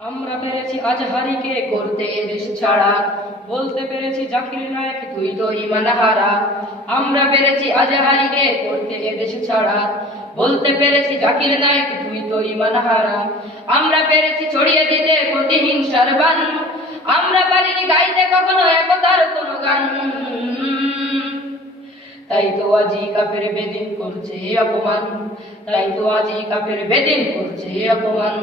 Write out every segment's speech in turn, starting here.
আমরা পেরেছি আজহারিকে করতে এদেশ ছাড়া, বলতে পেরেছি জাকির নায়েক তুই তো ঈমান হারা। আমরা পেরেছি আজহারিকে করতে এদেশ ছাড়া, বলতে পেরেছি জাকির নায়েক তুই তো ঈমান হারা। আমরা পেরেছি ছড়িয়ে দিতে প্রতিহিংসার বান, আমরা পারিনি গাইতে কখনো একতার কোনো গান। তাই তো আজই কাফের বেদিন করছে অপমান, তাই তো আজই কাফের বেদিন করছে অপমান।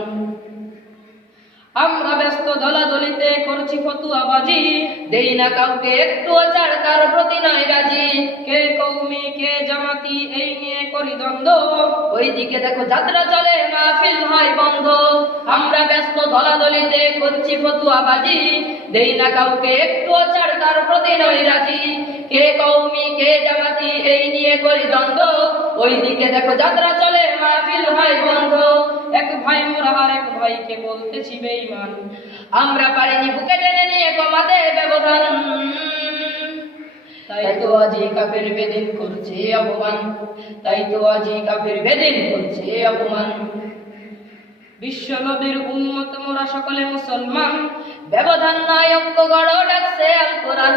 আমরা ব্যস্ত দলাদলিতে করছি ফতুয়াবাজি, দেই না কাউকে একটু ছাড়, তার প্রতি নয় রাজি। কে কৌমি কে জামাতি এই নিয়ে করি দ্বন্দ্ব, ওইদিকে দেখো যাত্রা চলে মাহফিল হয় বন্ধ। আমরা ব্যস্ত দলাদলিতে করছি ফতুয়াবাজি, দেই না কাউকে একটু ছাড়, তার প্রতি নয় রাজি। কে কৌমি কে জামাতি এই নিয়ে করি দ্বন্দ্ব, ওইদিকে দেখো যাত্রা চলে মাহফিল হয় বন্ধ। এক ভাই মোরা আর এক ভাইকে বলতেছি বেঈমান, আমরা পারিনি বুকে টেনে নিয়ে কমাতে ব্যবধান। তাই তো আজই কাফের বেদিন করছে অপমান, তাই তো আজই কাফের বেদিন করছে অপমান। বিশ্ব নবীর উম্মত মোরা সকলে মুসলমান, ব্যবধান নয় ঐক্য গড় ডাকছে আল কোরআন।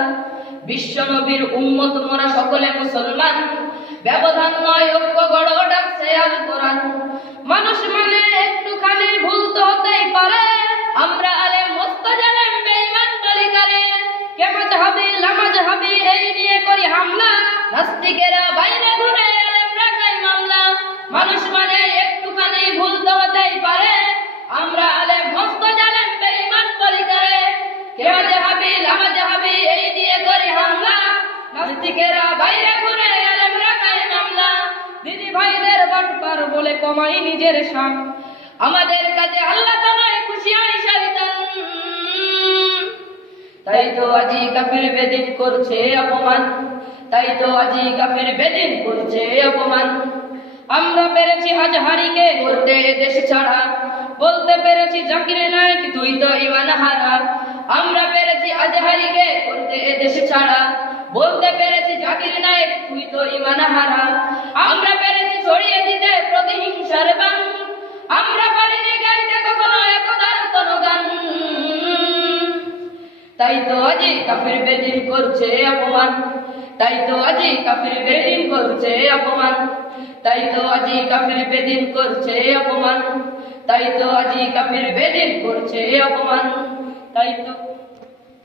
বিশ্ব নবীর উম্মত মোরা সকলে মুসলমান, ব্যবধান নয় ঐক্য গড় ডাকছে আল কোরআন। মানুষ মানে একটুখানি ভুল তো হতেই পারে, আমরা আলেম মস্ত জালেম বেঈমান বলি কারে। কে মাযহাবি লামাযহাবি এই নিয়ে করি হামলা, নাস্তিকেরা বাইরে ঘুরে আলেমরা খায় মামলা। মানুষ মানে একটুখানি ভুল তো হতেই পারে, আমরা আলেম মস্ত জালেম বেঈমান বলি কারে। কে মাযহাবি লামাযহাবি এই নিয়ে করি হামলা, নাস্তিকেরা বাইরে ঘুরে আলেমরা খায় মামলা। দিদি ভাইদের বাটপার বলে কমাই নিজের শান, আমাদের কাছে আল্লাহ তাআলাই খুশি হয় শয়তান। তাই তো আজই কাফের বেদিন করছে অপমান, তাই তো আজই কাফের বেদিন করছে অপমান। আমরা পেরেছি আজহারিকে করতে দেশ ছাড়া, বলতে পেরেছি জাকির নায়েক তুই তো ঈমান হারা। আমরা পেরেছি আজহারিকে করতে দেশ ছাড়া, বলতে পেরেছি জাকির নায়েক তুই তো ঈমান হারা। আমরা পেরেছি ছড়িয়ে দিতে প্রতিহিংসার বান, আমরা পারিনি গাইতে কখনো একতার কোনো গান। তাই তো আজই কাফের বেদিন করছে অপমান, তাই তো আজই কাফের বেদিন করছে অপমান। তাই তো আজই কাফের বেদিন করছে অপমান, তাই তো আজই কাফের বেদিন করছে অপমান। তাই তো